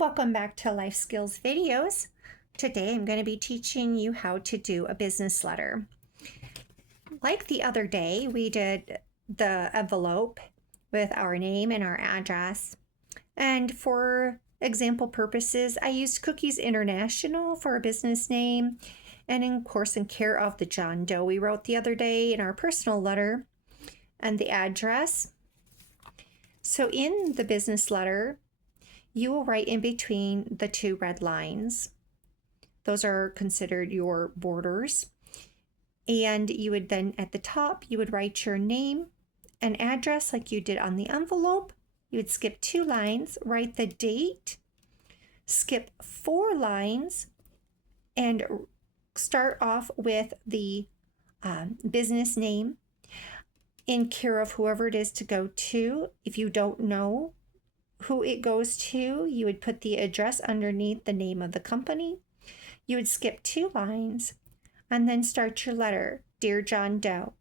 welcome back to Life Skills Videos. Today I'm going to be teaching you how to do a business letter. Like the other day, we did the envelope with our name and our address. And for example purposes, I used Cookies International for a business name, and in course in care of the John Doe we wrote the other day in our personal letter, and the address. So in the business letter, you will write in between the two red lines. Those are considered your borders. And you would then, at the top, you would write your name and address like you did on the envelope. You would skip 2 lines, write the date, skip 4 lines, and start off with the business name in care of whoever it is to go to. If you don't know who it goes to, you would put the address underneath the name of the company. You would skip 2 lines and then start your letter, Dear John Doe.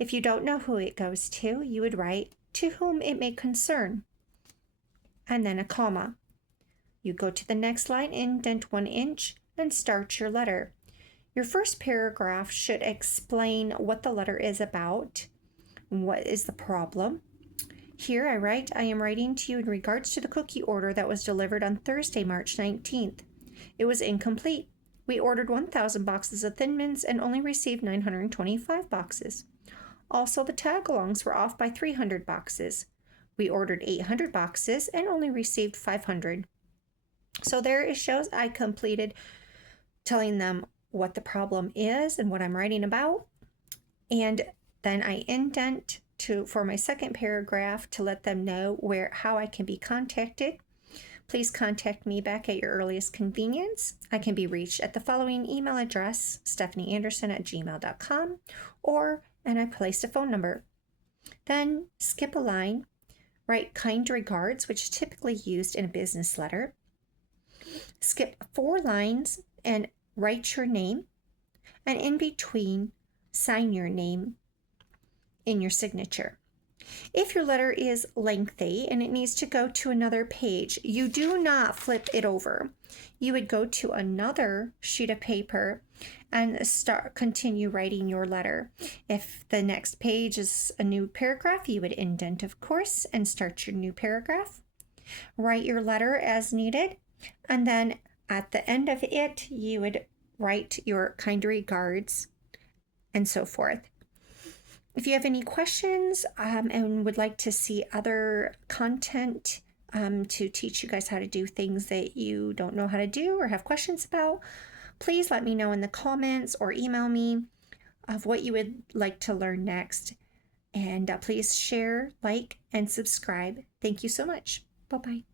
If you don't know who it goes to, you would write, To whom it may concern, and then a comma. You go to the next line, indent 1 inch, and start your letter. Your first paragraph should explain what the letter is about, what is the problem. Here I write, I am writing to you in regards to the cookie order that was delivered on Thursday, March 19th. It was incomplete. We ordered 1,000 boxes of Thin Mints and only received 925 boxes. Also, the tag-alongs were off by 300 boxes. We ordered 800 boxes and only received 500. So there it shows I completed telling them what the problem is and what I'm writing about. And then I indent for my second paragraph to let them know how I can be contacted. Please contact me back at your earliest convenience. I can be reached at the following email address, stephanieanderson@gmail.com, and I placed a phone number. Then skip a line, write kind regards, which is typically used in a business letter. Skip 4 lines and write your name, and in between, sign your name in your signature. If your letter is lengthy and it needs to go to another page, you do not flip it over. You would go to another sheet of paper and continue writing your letter. If the next page is a new paragraph, you would indent, of course, and start your new paragraph. Write your letter as needed, and then at the end of it, you would write your kind regards and so forth. If you have any questions and would like to see other content to teach you guys how to do things that you don't know how to do or have questions about, please let me know in the comments or email me of what you would like to learn next. And please share, like, and subscribe. Thank you so much. Bye-bye.